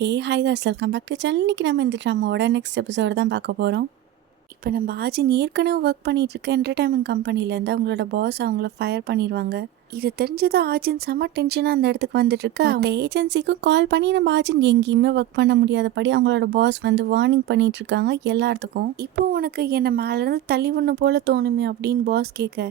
Hi guys, welcome back to channel. இன்றைக்கி நம்ம இந்த ட்ராமாவோட நெக்ஸ்ட் எபிசோடு தான் பார்க்க போகிறோம். இப்போ நம்ம ஆஜின் ஏற்கனவே ஒர்க் பண்ணிகிட்ருக்க என்டர்டைன்மெண்ட் கம்பெனிலேருந்து அவங்களோட பாஸ் அவங்கள ஃபயர் பண்ணிடுவாங்க. இது தெரிஞ்சது ஆஜின் செம்ம டென்ஷனாக அந்த இடத்துக்கு வந்துட்டுருக்கு. அவங்க ஏஜென்சிக்கும் கால் பண்ணி நம்ம ஆஜின் எங்கேயுமே ஒர்க் பண்ண முடியாதபடி அவங்களோட பாஸ் வந்து வார்னிங் பண்ணிகிட்ருக்காங்க எல்லாத்துக்கும். இப்போ உனக்கு என்னை மேலேருந்து தள்ளி ஒன்று போல் தோணுமே அப்படின்னு பாஸ் கேட்க,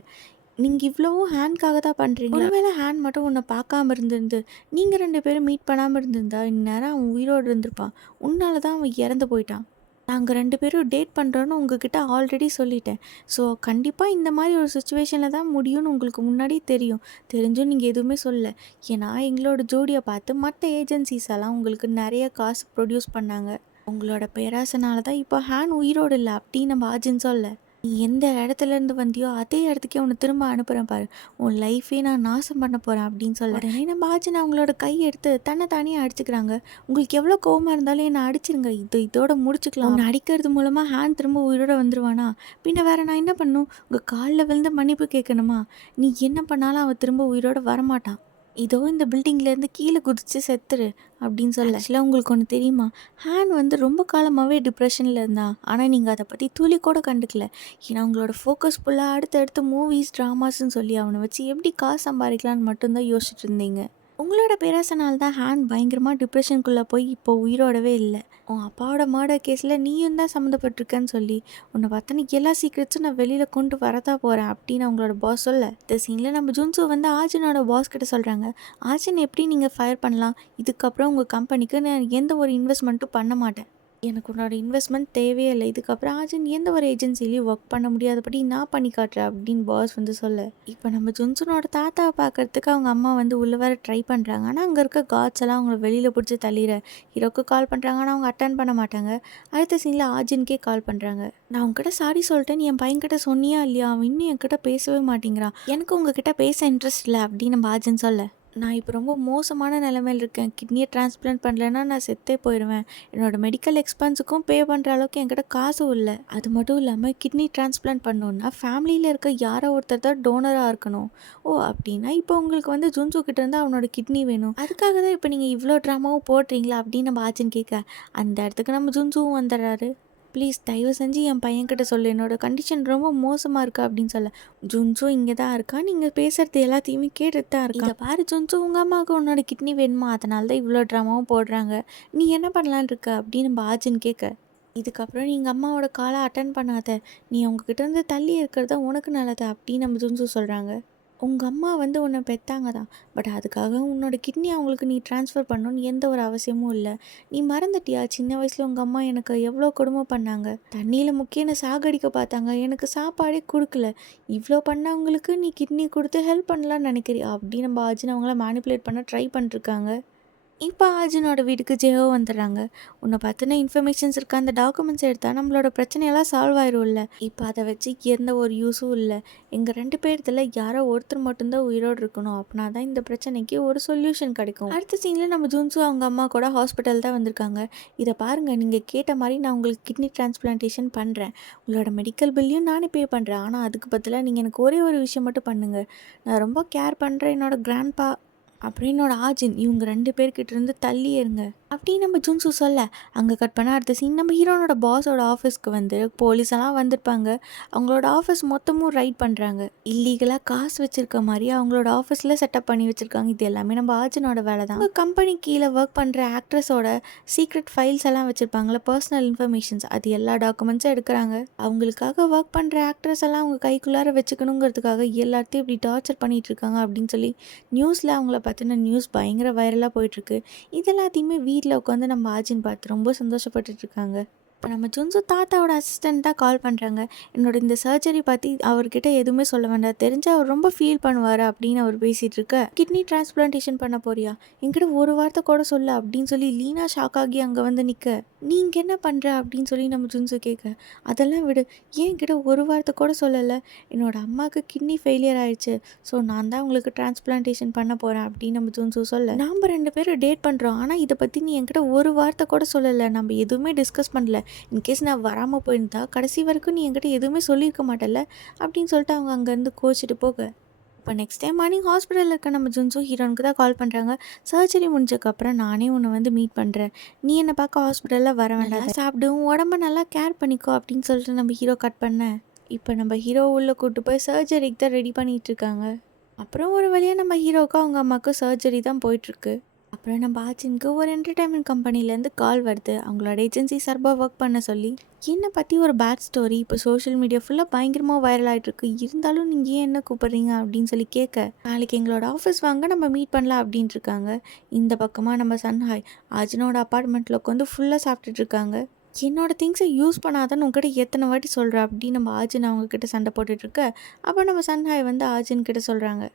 நீங்கள் இவ்வளவும் ஹேண்ட்காக தான் பண்ணுறீங்க. ஒருவேளை ஹேண்ட் மட்டும் உன்னை பார்க்காம இருந்திருந்து நீங்கள் 2 பேரும் மீட் பண்ணாமல் இருந்திருந்தா இந்நேரம் அவன் உயிரோடு இருந்திருப்பான். உன்னால தான் அவன் இறந்து போயிட்டான். நாங்கள் 2 பேரும் டேட் பண்ணுறோன்னு உங்ககிட்ட ஆல்ரெடி சொல்லிட்டேன். ஸோ கண்டிப்பாக இந்த மாதிரி ஒரு சுச்சுவேஷனில் தான் முடியும்னு உங்களுக்கு முன்னாடியே தெரியும். தெரிஞ்சும் நீங்கள் எதுவுமே சொல்லலை. ஏன்னா எங்களோட ஜோடியை பார்த்து மற்ற ஏஜென்சிஸ் எல்லாம் உங்களுக்கு நிறைய காசு ப்ரொடியூஸ் பண்ணாங்க. உங்களோட பேராசனால தான் இப்போ ஹேண்ட் உயிரோடு இல்லை அப்படின்னு நம்ம ஆஜின் சொல்ல, நீ எந்த இடத்துலேருந்து வந்தியோ அதே இடத்துக்கே உன்னை திரும்ப அனுப்புகிறேன் பாரு, உன் லைஃபே நான் நாசம் பண்ண போகிறேன் அப்படின்னு சொல்ல, உடனே நம்ம ஆஜின் அவங்களோட கையை எடுத்து தன்னை தானே அடிச்சுக்கிறாங்க. உங்களுக்கு எவ்வளோ கோவமாக இருந்தாலும் என்னை அடிச்சிருங்க, இதோட முடிச்சுக்கலாம். உன்னை அடிக்கிறது மூலமாக ஹேண்ட் திரும்ப உயிரோட வந்துடுவானா? பின்ன வேற நான் என்ன பண்ணும்? உங்கள் காலில் விழுந்து மன்னிப்பு கேட்கணுமா? நீ என்ன பண்ணாலும் அவன் திரும்ப உயிரோட வரமாட்டான். இதோ இந்த பில்டிங்லேருந்து கீழே குதிச்சு செத்துரு அப்படின்னு சொல்ல, ஆக்சுவலாக உங்களுக்கு ஒன்று தெரியுமா? ஹேண்ட் வந்து ரொம்ப காலமாகவே டிப்ரெஷனில் இருந்தான். ஆனால் நீங்கள் அதை பற்றி துளி கூட கண்டுக்கல. ஏன்னா உங்களோட ஃபோக்கஸ் ஃபுல்லாக அடுத்தடுத்து மூவிஸ் ட்ராமாஸ்ன்னு சொல்லி அவனை வச்சு எப்படி காசு சம்பாதிக்கலான்னு மட்டும்தான் யோசிச்சுட்டு இருந்தீங்க. உங்களோட பேராசனால் தான் ஹேண்ட் பயங்கரமாக டிப்ரெஷனுக்குள்ளே போய் இப்போ உயிரோடவே இல்லை. உன் அப்பாவோட மர்டர் கேஸில் நீயும் தான் சம்மந்தப்பட்டிருக்கேன்னு சொல்லி உன்னை பார்த்தா எல்லா சீக்ரெட்ஸும் நான் வெளியில் கொண்டு வரதா போகிறேன் அப்படின்னு அவங்களோட பாஸ் சொல்ல, இந்த சீனில் நம்ம ஜுன்சு வந்து ஆஜினோட பாஸ் கிட்ட சொல்கிறாங்க, ஆஜின் எப்படி நீங்கள் ஃபயர் பண்ணலாம்? இதுக்கப்புறம் உங்கள் கம்பெனிக்கு நான் எந்த ஒரு இன்வெஸ்ட்மெண்ட்டும் பண்ண மாட்டேன். எனக்கு உன்னோட இன்வெஸ்ட்மெண்ட் தேவையே இல்லை. இதுக்கப்புறம் ஆஜின் எந்த ஒரு ஏஜென்சிலையும் ஒர்க் பண்ண முடியாதபடி நான் பண்ணி காட்டுறேன் அப்படின்னு பாஸ் வந்து சொல்ல, இப்போ நம்ம ஜுன்சனோட தாத்தாவை பார்க்கறதுக்கு அவங்க அம்மா வந்து உள்ள வர ட்ரை பண்ணுறாங்க. ஆனால் அங்கே இருக்க காட்ஸ் எல்லாம் அவங்கள வெளியில் பிடிச்சி தள்ளிட ஹீரோக்கு கால் பண்ணுறாங்க. ஆனால் அவங்க அட்டன் பண்ண மாட்டாங்க. அடுத்த சீனில் ஆஜின்கே கால் பண்ணுறாங்க. நான் உங்ககிட்ட சாரி சொல்லிட்டேன், நீ என் பையன்கிட்ட சொன்னியா இல்லையா? அவன் இன்னும் என்கிட்ட பேசவே மாட்டேங்கிறான். எனக்கு உங்ககிட்ட பேச இன்ட்ரெஸ்ட் இல்லை அப்படின்னு நம்ம ஆஜின் சொல்ல, நான் இப்போ ரொம்ப மோசமான நிலைமையில் இருக்கேன். கிட்னியை டிரான்ஸ்பிளான்ட் பண்ணலைன்னா நான் செத்தே போயிடுவேன். என்னோடய மெடிக்கல் எக்ஸ்பென்ஸுக்கும் பே பண்ணுற அளவுக்கு என்கிட்ட காசும் இல்லை. அது மட்டும் இல்லாமல் கிட்னி டிரான்ஸ்பிளான்ட் பண்ணணுன்னா ஃபேமிலியில் இருக்க யாரோ ஒருத்தர் தான் டோனராக இருக்கணும். ஓ அப்படின்னா இப்போ உங்களுக்கு வந்து ஜுன்சு கிட்ட இருந்து அவனோட கிட்னி வேணும். அதுக்காக தான் இப்போ நீங்கள் இவ்வளோ ட்ராமாவும் போடுறீங்களா அப்படின்னு நம்ம ஆச்சின்னு கேட்க, அந்த இடத்துக்கு நம்ம ஜுன்சுவும் வந்துடுறாரு. ப்ளீஸ் தயவு செஞ்சு என் பையன்கிட்ட சொல்லு, என்னோடய கண்டிஷன் ரொம்ப மோசமாக இருக்கா அப்படின்னு சொல்ல, ஜுன்சு இங்கே தான் இருக்கா, நீங்கள் பேசுகிறது எல்லாத்தையுமே கேட்டுட்டு தான் இருக்கா. இதை பாரு ஜுன்சு, உங்கள் அம்மாவுக்கு உன்னோட கிட்னி வேணுமா? அதனால தான் இவ்வளோ ட்ராமாவும் போடுறாங்க. நீ என்ன பண்ணலான்னு இருக்க அப்படின்னு நம்ம ஆச்சின்னு கேட்க, இதுக்கப்புறம் நீங்கள் அம்மாவோட காலை அட்டன் பண்ணாத, நீ அவங்கக்கிட்ட இருந்து தள்ளி இருக்கிறது தான் உனக்கு நல்லது அப்படின்னு நம்ம ஜுன்சு சொல்கிறாங்க. உங்கள் அம்மா வந்து உன்னை பெற்றாங்க தான், பட் அதுக்காக உன்னோட கிட்னி அவங்களுக்கு நீ ட்ரான்ஸ்ஃபர் பண்ணணும்னு எந்த ஒரு அவசியமும் இல்லை. நீ மறந்துட்டியா சின்ன வயசில் உங்கள் அம்மா எனக்கு எவ்வளோ கொடுமை பண்ணாங்க? தண்ணியில் முக்கிய என்னை சாகடிக்க பார்த்தாங்க, எனக்கு சாப்பாடே கொடுக்கல. இவ்வளோ பண்ணவங்களுக்கு நீ கிட்னி கொடுத்து ஹெல்ப் பண்ணலான்னு நினைக்கிறியா அப்படின்னு நம்ம ஆஜின் அவங்கள மேனிப்புலேட் பண்ண ட்ரை பண்ணிருக்காங்க. இப்போ ஆர்ஜுனோட வீட்டுக்கு ஜெயோ வந்துடுறாங்க. உன்னை பற்றின இன்ஃபர்மேஷன்ஸ் இருக்க அந்த டாக்குமெண்ட்ஸ் எடுத்தால் நம்மளோட பிரச்சனையெல்லாம் சால்வ் ஆயிரும்ல. இப்போ அதை வச்சு எந்த ஒரு யூஸும் இல்லை. எங்கள் 2 பேர்த்தில் யாரோ ஒருத்தர் மட்டும்தான் உயிரோடு இருக்கணும். அப்படின்னா தான் இந்த பிரச்சனைக்கு ஒரு சொல்யூஷன் கிடைக்கும். அடுத்த சீனில் நம்ம ஜுன்சு அவங்க அம்மா கூட ஹாஸ்பிட்டல் தான் வந்திருக்காங்க. இதை பாருங்கள், நீங்கள் கேட்ட மாதிரி நான் உங்களுக்கு கிட்னி டிரான்ஸ்பிளான்டேஷன் பண்ணுறேன். உங்களோட மெடிக்கல் பில்லையும் நானே பே பண்ணுறேன். ஆனால் அதுக்கு பதிலாக நீங்கள் எனக்கு ஒரே ஒரு விஷயம் மட்டும் பண்ணுங்கள். நான் ரொம்ப கேர் பண்ணுறேன் என்னோடய கிராண்ட்பா அப்புறம் என்னோட ஆஜின், இவங்க 2 பேர்கிட்ட இருந்து தள்ளி இருங்க அப்படின்னு நம்ம ஜுன்சு சொல்ல, அங்கே கட் பண்ண அடுத்த சீன் நம்ம ஹீரோனோட பாஸோட ஆஃபீஸ்க்கு வந்து போலீஸ் எல்லாம் வந்திருப்பாங்க. அவங்களோட ஆஃபீஸ் மொத்தமும் ரைட் பண்ணுறாங்க. இல்லீகலாக காசு வச்சுருக்க மாதிரி அவங்களோட ஆஃபீஸில் செட்டப் பண்ணி வச்சுருக்காங்க. இது எல்லாமே நம்ம ஆஜினோட வேலை தான். உங்கள் கம்பெனி கீழே ஒர்க் பண்ணுற ஆக்ட்ரஸோட சீக்ரெட் ஃபைல்ஸ் எல்லாம் வச்சுருப்பாங்களே, பர்சனல் இன்ஃபர்மேஷன்ஸ், அது எல்லா டாக்குமெண்ட்ஸும் எடுக்கிறாங்க. அவங்களுக்காக ஒர்க் பண்ணுற ஆக்ட்ரஸ் எல்லாம் அவங்க கைக்குள்ளார வச்சுக்கணுங்கிறதுக்காக எல்லாத்தையும் இப்படி டார்ச்சர் பண்ணிகிட்டு இருக்காங்க அப்படின்னு சொல்லி நியூஸில் அவங்கள பற்றின நியூஸ் பயங்கர வைரலாக போயிட்டுருக்கு. இது எல்லாத்தையுமே வீட்டில் உட்காந்து நம்ம ஆஜின் பார்த்து ரொம்ப சந்தோஷப்பட்டுட்ருக்காங்க. இப்போ நம்ம ஜுன்சு தாத்தாவோட அசிஸ்டண்ட்டாக கால் பண்ணுறாங்க. என்னோட இந்த சர்ஜரி பற்றி அவர்கிட்ட எதுவுமே சொல்ல வேண்டாம், தெரிஞ்சு அவர் ரொம்ப ஃபீல் பண்ணுவார் அப்படின்னு அவர் பேசிகிட்டு இருக்க, கிட்னி டிரான்ஸ்பிளான்டேஷன் பண்ண போறியா? என்கிட்ட ஒரு வார்த்தை கூட சொல்ல அப்படின்னு சொல்லி லீனா ஷாக் ஆகி அங்கே வந்து நிற்க, நீங்கள் என்ன பண்ணுற அப்படின்னு சொல்லி நம்ம ஜுன்சு கேட்க, அதெல்லாம் விடு, ஏன் என்கிட்ட ஒரு வார்த்தை கூட சொல்லலை? என்னோடய அம்மாவுக்கு கிட்னி ஃபெயிலியர் ஆயிடுச்சு, ஸோ நான் தான் உங்களுக்கு டிரான்ஸ்பிளான்டேஷன் பண்ண போகிறேன் அப்படின்னு நம்ம ஜுன்சு சொல்ல, நாம் 2 பேரும் டேட் பண்ணுறோம், ஆனால் இதை பற்றி நீ என்கிட்ட ஒரு வார்த்தை கூட சொல்லலை, நம்ம எதுவுமே டிஸ்கஸ் பண்ணல. இன்கேஸ் நான் வராமல் போயிருந்தா கடைசி வரைக்கும் நீ என்கிட்ட எதுவுமே சொல்லியிருக்க மாட்டேல்ல அப்படின்னு சொல்லிட்டு அவங்க அங்கேருந்து கோச்சிட்டு போக, இப்போ நெக்ஸ்ட் டைம் மார்னிங் ஹாஸ்பிட்டலில் இருக்க நம்ம ஜுன்சோ ஹீரோனுக்கு தான் கால் பண்ணுறாங்க. சர்ஜரி முடிஞ்சக்கப்புறம் நானே உன்னை வந்து மீட் பண்ணுறேன், நீ என்னை பார்க்க ஹாஸ்பிட்டலில் வர வேண்டாம், சாப்பிடு, உன் உடம்ப நல்லா கேர் பண்ணிக்கோ அப்படின்னு சொல்லிட்டு நம்ம ஹீரோ கட் பண்ண. இப்போ நம்ம ஹீரோ உள்ளே கூப்பிட்டு போய் சர்ஜரிக்கு தான் ரெடி பண்ணிகிட்டு இருக்காங்க. அப்புறம் ஒரு வழியாக நம்ம ஹீரோவுக்கும் அவங்க அம்மாவுக்கும் சர்ஜரி தான் போயிட்டுருக்கு. அப்புறம் நம்ம ஆச்சினுக்கு ஒரு என்டர்டைன்மெண்ட் கம்பெனிலேருந்து கால் வருது, அவங்களோட ஏஜென்சி சார்பாக ஒர்க் பண்ண சொல்லி. என்னை பற்றி ஒரு பேட் ஸ்டோரி இப்போ சோஷியல் மீடியா ஃபுல்லாக பயங்கரமாக வைரல் ஆகிட்டுருக்கு, இருந்தாலும் நீங்கள் ஏன் என்ன கூப்பிட்றீங்க அப்படின்னு சொல்லி கேட்க, நாளைக்கு எங்களோட ஆஃபீஸ் வாங்க நம்ம மீட் பண்ணலாம் அப்படின்ட்டு இருக்காங்க. இந்த பக்கமாக நம்ம சன்ஹாய் ஆஜினோட அப்பார்ட்மெண்ட்டில் உட்காந்து ஃபுல்லாக சாப்பிட்டுட்டு இருக்காங்க. என்னோட திங்ஸை யூஸ் பண்ணாதான்னு உங்ககிட்ட எத்தனை வாட்டி சொல்கிறேன் அப்படின்னு நம்ம ஆஜின் அவங்கக்கிட்ட சண்டை போட்டுட்ருக்க. அப்போ நம்ம சன்ஹாய் வந்து ஆஜின் கிட்ட சொல்கிறாங்க,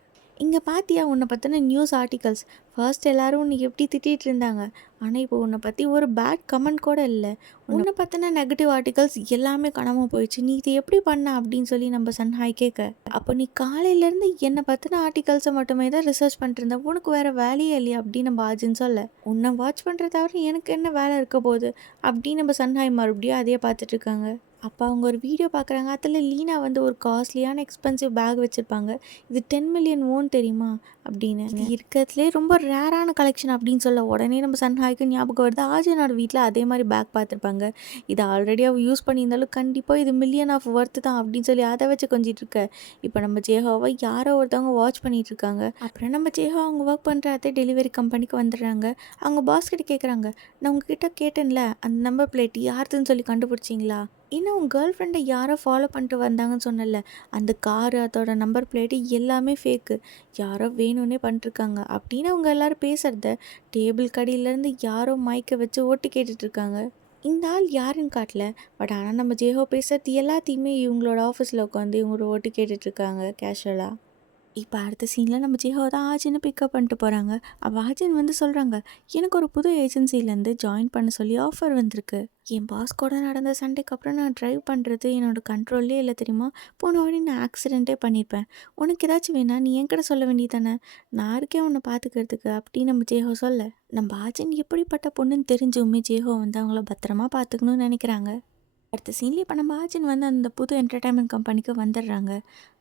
இங்கே பார்த்தியா உன்னை பற்றின நியூஸ் ஆர்டிகல்ஸ், ஃபர்ஸ்ட் எல்லோரும் உன்னை எப்படி திட்டிகிட்டு இருந்தாங்க, ஆனால் இப்போ உன்னை பற்றி ஒரு பேட் கமெண்ட் கூட இல்லை, உன்னை பற்றின நெகட்டிவ் ஆர்டிகல்ஸ் எல்லாமே காணாமல் போயிடுச்சு, நீ இதை எப்படி பண்ண அப்படின்னு சொல்லி நம்ம சன்ஹாய் கேட்க. அப்போ நீ காலையிலேருந்து என்னை பற்றின ஆர்டிகல்ஸை மட்டுமே தான் ரிசர்ச் பண்ணிட்டு இருந்த, உனக்கு வேறு வேலையே இல்லையா அப்படின்னு நம்ம ஆஜின்னு சொல்ல. உன்னை வாட்ச் பண்ணுறத தவிர எனக்கு என்ன வேலை இருக்க போகுது அப்படின்னு நம்ம சன்ஹாய் மறுபடியும் அதையே பார்த்துட்ருக்காங்க. அப்போ அவங்க ஒரு வீடியோ பார்க்குறாங்க, அதில் லீனா வந்து ஒரு காஸ்ட்லியான எக்ஸ்பென்சிவ் பேக் வச்சுருப்பாங்க. இது 10 மில்லியன் ஓன் தெரியுமா அப்படின்னு. இது இருக்கிறதுலே ரொம்ப ரேரான கலெக்ஷன் அப்படின்னு சொல்ல உடனே நம்ம சன்ஹாய்க்கு ஞாபகம் வருது, ஆஜினோட வீட்டில் அதே மாதிரி பேக் பார்த்துருப்பாங்க, இதை ஆல்ரெடி அவள் யூஸ் பண்ணியிருந்தாலும் கண்டிப்பாக இது மில்லியன் ஆஃப் ஒர்த்து தான் அப்படின்னு சொல்லி அதை வச்சு கொஞ்சிட்டு இருக்க. இப்போ நம்ம ஜேஹோவை யாரோ ஒருத்தவங்க வாட்ச் பண்ணிட்டு இருக்காங்க. அப்புறம் நம்ம ஜேஹோ அவங்க ஒர்க் பண்ணுற அதே டெலிவரி கம்பெனிக்கு வந்துடுறாங்க. அவங்க பாஸ் கிட்ட கேட்குறாங்க, நான் உங்ககிட்ட கேட்டேன்ல அந்த நம்பர் பிளேட் யாருதுன்னு சொல்லி கண்டுபிடிச்சிங்களா, இன்னும் உங்கள் கேர்ள் ஃப்ரெண்டை யாரோ ஃபாலோ பண்ணிட்டு வந்தாங்கன்னு சொன்னல, அந்த காரு அதோட நம்பர் பிளேட்டு எல்லாமே ஃபேக்கு, யாரோ வேணும்னே பண்ணிட்டுருக்காங்க அப்படின்னு அவங்க எல்லோரும் பேசுகிறத டேபிள் கடியிலேருந்து யாரோ மைக்கை வச்சு ஓட்டு கேட்டுட்ருக்காங்க. இந்த ஆள் யாருன்னு காட்டல, பட் ஆனால் நம்ம ஜேஹோ பேசுகிறது எல்லாத்தையுமே இவங்களோட ஆஃபீஸில் உட்காந்து இவங்களோட ஓட்டு கேட்டுட்ருக்காங்க கேஷுவலாக. இப்போ அடுத்த சீனில் நம்ம ஜிஹோ தான் ஆஜினை பிக்கப் பண்ணிட்டு போகிறாங்க. அப்போ ஆஜின் வந்து சொல்கிறாங்க, எனக்கு ஒரு புது ஏஜென்சிலேருந்து ஜாயின் பண்ண சொல்லி ஆஃபர் வந்திருக்கு, என் பாஸ் கூட நடந்த சண்டைக்கு அப்புறம் நான் ட்ரைவ் பண்ணுறது என்னோடய கண்ட்ரோல்லே இல்லை தெரியுமா, போன வாடி நான் ஆக்சிடெண்ட்டே பண்ணியிருப்பேன், உனக்கு ஏதாச்சும் வேணா நீ என்கிட்ட சொல்ல வேண்டியதானே, நான் இருக்கேன் உன்னை பார்த்துக்கிறதுக்கு அப்படின்னு நம்ம ஜேஹோ சொல்ல. நம்ம ஆஜின் எப்படிப்பட்ட பொண்ணுன்னு தெரிஞ்சுமே ஜேஹோ வந்து அவங்கள பத்திரமா பார்த்துக்கணும்னு நினைக்கிறாங்க. அடுத்த சீன்லேயே இப்போ நம்ம ஆஜின் வந்து அந்த புது என்டர்டைன்மெண்ட் கம்பெனிக்கு வந்துடுறாங்க.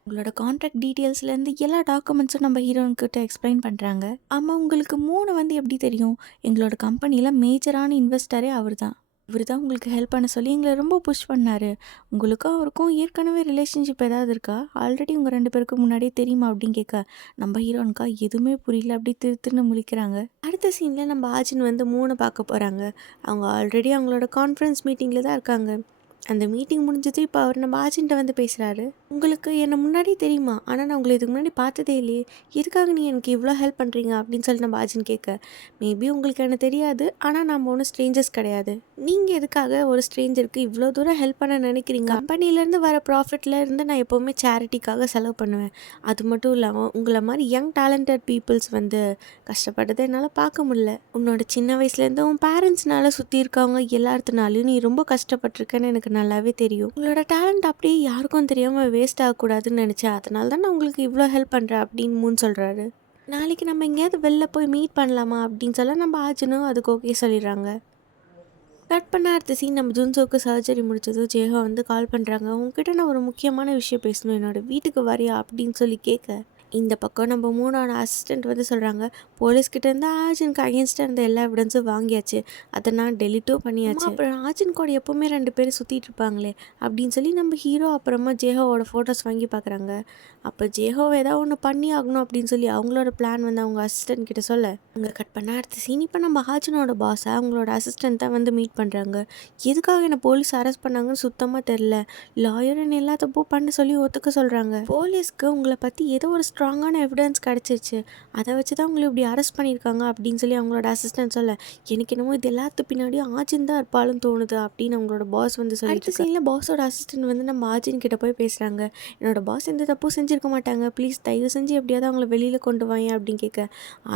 உங்களோட கான்ட்ராக்ட் டீட்டெயில்ஸ்லேருந்து எல்லா டாக்குமெண்ட்ஸும் நம்ம ஹீரோயின்கிட்ட எக்ஸ்பிளைன் பண்ணுறாங்க. ஆமாம், உங்களுக்கு 3 வந்து எப்படி தெரியும், எங்களோட கம்பெனியில் மேஜரான இன்வெஸ்டரே அவர் தான் உங்களுக்கு ஹெல்ப் பண்ண சொல்லி எங்களை ரொம்ப புஷ் பண்ணார், உங்களுக்கும் அவருக்கும் ஏற்கனவே ரிலேஷன்ஷிப் ஏதாவது இருக்கா, ஆல்ரெடி உங்கள் 2 பேருக்கும் முன்னாடியே தெரியுமா அப்படின்னு கேட்க, நம்ம ஹீரோனுக்கா எதுவுமே புரியல, அப்படி திருன்னு முழிக்கிறாங்க. அடுத்த சீனில் நம்ம ஆஜின் வந்து 3 பார்க்க போகிறாங்க. அவங்க ஆல்ரெடி அவங்களோட கான்ஃபரன்ஸ் மீட்டிங்கில் தான் இருக்காங்க. அந்த மீட்டிங் முடிஞ்சது. இப்போ அவர் நம்ம ஆஜின்ட்ட வந்து பேசுகிறாரு, உங்களுக்கு என்னை முன்னாடியே தெரியுமா, ஆனால் நான் உங்களை இதுக்கு முன்னாடி பார்த்ததே இல்லையே, எதுக்காக நீ எனக்கு இவ்வளோ ஹெல்ப் பண்ணுறீங்க அப்படின்னு சொல்லி நம்ம ஆஜின் கேட்க, மேபி உங்களுக்கு எனக்கு தெரியாது, ஆனால் நம்ம ஒன்றும் ஸ்ட்ரேஞ்சர்ஸ் கிடையாது, நீங்கள் எதுக்காக ஒரு ஸ்ட்ரேஞ்சருக்கு இவ்வளோ தூரம் ஹெல்ப் பண்ண நினைக்கிறீங்க, கம்பெனிலேருந்து வர ப்ராஃபிட்டில் இருந்து நான் எப்போவுமே சேரிட்டிக்காக செலவு பண்ணுவேன், அது மட்டும் இல்லாமல் உங்களை மாதிரி யங் டேலண்டட் பீப்புள்ஸ் வந்து கஷ்டப்பட்டதை என்னால் பார்க்க முடியல, உன்னோட சின்ன வயசுலேருந்து உன் பேரண்ட்ஸ்னால சுற்றி இருக்கவங்க எல்லாத்துனாலையும் நீ ரொம்ப கஷ்டப்பட்டிருக்கேன்னு எனக்கு நல்லாவே தெரியும், உங்களோட டேலண்ட் அப்படியே யாருக்கும் தெரியாமல் வேஸ்ட் ஆகக்கூடாதுன்னு நினச்சேன், அதனால தான் நான் உங்களுக்கு இவ்வளோ ஹெல்ப் பண்ணுறேன் அப்படின்னு மூணு சொல்கிறாரு. நாளைக்கு நம்ம எங்கேயாவது வெளில போய் மீட் பண்ணலாமா அப்படின்னு சொல்ல நம்ம ஆஜினும் அதுக்கு ஓகே சொல்லிடுறாங்க. கட் பண்ண அடுத்த சீன் நம்ம ஜுன்சோக்கு சர்ஜரி முடிச்சதும் ஜேஹோ வந்து கால் பண்ணுறாங்க, உங்ககிட்ட நான் ஒரு முக்கியமான விஷயம் பேசணும், என்னோடய வீட்டுக்கு வரியா அப்படின்னு சொல்லி கேட்க, இந்த பக்கம் நம்ம 3ஆன அசிஸ்டண்ட் வந்து சொல்கிறாங்க, போலீஸ்கிட்டேருந்து ஆஜினுக்கு அகேன்ஸ்டாக இருந்த எல்லா எவிடன்ஸும் வாங்கியாச்சு, அதை நான் டெலிட்டும் பண்ணியாச்சு, அப்புறம் ஆஜின் கூட எப்போவுமே 2 பேர் சுற்றிட்டு இருப்பாங்களே அப்படின்னு சொல்லி நம்ம ஹீரோ அப்புறமா ஜேஹோவோட ஃபோட்டோஸ் வாங்கி பார்க்குறாங்க. அப்போ ஜேஹோவை ஏதாவது ஒன்று பண்ணி ஆகணும் அப்படின்னு சொல்லி அவங்களோட பிளான் வந்து அவங்க அசிஸ்டன்ட் கிட்ட சொல்ல, அங்கே கட் பண்ண அடுத்த சீன் இப்போ நம்ம ஆஜினோட பாஸை அவங்களோட அசிஸ்டண்ட் தான் வந்து மீட் பண்ணுறாங்க. எதுக்காக என்னை போலீஸ் அரெஸ்ட் பண்ணாங்கன்னு சுத்தமாக தெரில, லாயர் என்ன எல்லா தப்பும் பண்ண சொல்லி ஒத்துக்க சொல்கிறாங்க, போலீஸ்க்கு உங்களை பற்றி ஏதோ ஒரு ஸ்ட்ராங்கான எவிடன்ஸ் கிடச்சிருச்சு, அதை வச்சு தான் உங்களை இப்படி அரெஸ்ட் பண்ணியிருக்காங்க அப்படின்னு சொல்லி அவங்களோட அசிஸ்டன்ட் சொல்ல, எனக்கு என்னமோ இது எல்லாத்து பின்னாடியும் ஆஜின் தான் இருப்பாலும் தோணுது அப்படின்னு அவங்களோட பாஸ் வந்து சொல்லி. அடுத்த சீனில் பாஸோட அசிஸ்டன்ட் வந்து நம்ம ஆஜின் கிட்ட போய் பேசுகிறாங்க, என்னோட பாஸ் எந்த தப்பும் செஞ்சுருக்க மாட்டாங்க, ப்ளீஸ் தயவு செஞ்சு எப்படியாவது அவங்கள வெளியில் கொண்டு வாங்க அப்படின்னு கேட்க,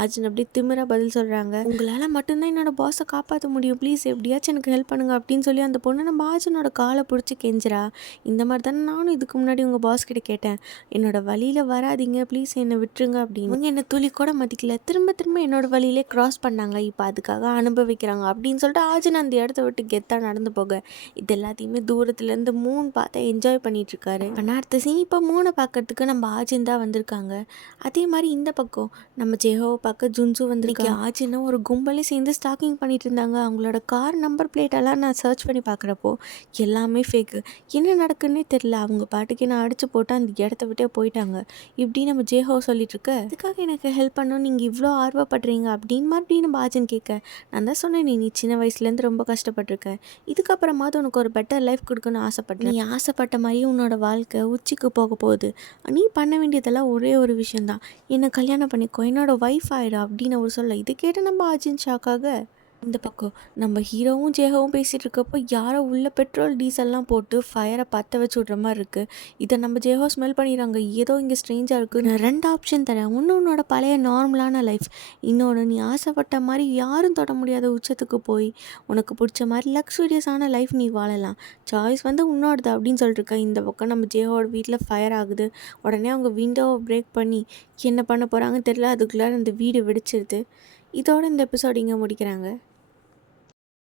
ஆஜின் அப்படியே திமிரா பதில் சொல்கிறாங்க, உங்களால் மட்டும்தான் என்னோட பாஸை காப்பாற்ற முடியும், ப்ளீஸ் எப்படியாச்சும் எனக்கு ஹெல்ப் பண்ணுங்க அப்படின்னு சொல்லி அந்த பொண்ணு நம்ம ஆஜினோட காலை பிடிச்சி கெஞ்சிரா, இந்த மாதிரி தானே நானும் இதுக்கு முன்னாடி உங்கள் பாஸ் கிட்ட கேட்டேன், என்னோட வழியில் வராதிங்க ப்ளீஸ் என்னை விட்டுருங்க அப்படின்னு. அவங்க என்னை துளி கூட மதிக்கல, திரும்ப திரும்ப என்னோட வழியிலே கிராஸ் பண்ணாங்க, இப்போ அதுக்காக அனுபவிக்கிறாங்க அப்படின்னு சொல்லிட்டு ஆஜன் அந்த இடத்த விட்டு கெத்தாக நடந்து போக இது எல்லாத்தையுமே தூரத்துலேருந்து மூன் பார்த்து என்ஜாய் பண்ணிகிட்ருக்காரு. ஆனால் அடுத்த சீன் இப்போ மூனை பார்க்கறதுக்கு நம்ம ஆஜின் தான் வந்திருக்காங்க. அதே மாதிரி இந்த பக்கம் நம்ம ஜெஹோவை பார்க்க ஜுன்சு வந்திருக்காங்க. ஆஜின்னா ஒரு கும்பலே சேர்ந்து ஸ்டாக்கிங் பண்ணிட்டு இருந்தாங்க. அவங்களோட கார் நம்பர் பிளேட்டெல்லாம் நான் சர்ச் பண்ணி பார்க்குறப்போ எல்லாமே ஃபேக்கு. என்ன நடக்குன்னே தெரில. அவங்க பாட்டுக்கு நான் அடிச்சு போட்டு அந்த இடத்த விட்டே போயிட்டாங்க. இப்படி நம்ம ஜேஹோ சொல்லிட்டு இருக்க, இதுக்காக எனக்கு ஹெல்ப் பண்ணணும் நீங்கள் இவ்வளோ ஆர்வப்படுறீங்க அப்படின்னு மறுபடியும் நம்ம ஆஜன் கேட்க, நான் தான் சொன்னேன் நீ சின்ன வயசுலேருந்து ரொம்ப கஷ்டப்பட்டிருக்க, இதுக்கப்புறமாவது உனக்கு ஒரு பெட்டர் லைஃப் கொடுக்கணும்னு ஆசைப்பட்டேன். நீ ஆசைப்பட்ட மாதிரியே உன்னோட வாழ்க்கை உச்சிக்கு போக போகுது. நீ பண்ண வேண்டியதெல்லாம் ஒரே ஒரு விஷயந்தான், என்னை கல்யாணம் பண்ணிக்கோ, என்னோட ஒய்ஃப் ஆயிடும் அப்படின்னு அவர் சொல்ல, இதை கேட்டு நம்ம ஆஜின் ஷாக்காக இந்த பக்கம் நம்ம ஹீரோவும் ஜேஹோவும் பேசிகிட்டு இருக்கப்போ யாரோ உள்ள பெட்ரோல் டீசல்லாம் போட்டு ஃபயரை பற்ற வச்சு விட்ற மாதிரி இருக்குது. இதை நம்ம ஜேஹோ ஸ்மெல் பண்ணிடுறாங்க. ஏதோ இங்கே ஸ்ட்ரேஞ்சாக இருக்குது. நான் 2 ஆப்ஷன் தரேன். ஒன்று உன்னோட பழைய நார்மலான லைஃப், இன்னொன்று நீ ஆசைப்பட்ட மாதிரி யாரும் தொட முடியாத உச்சத்துக்கு போய் உனக்கு பிடிச்ச மாதிரி லக்ஸூரியஸான லைஃப் நீ வாழலாம். சாய்ஸ் உன்னோடது அப்படின்னு சொல்லிட்டு இந்த பக்கம் நம்ம ஜேஹோட வீட்டில் ஃபயர் ஆகுது. உடனே அவங்க விண்டோவை பிரேக் பண்ணி என்ன பண்ண போகிறாங்கன்னு தெரியல. அதுக்குள்ளார இந்த வீடு வெடிச்சிருது. இதோட இந்த எபிசோட் இங்கே முடிக்கிறாங்க.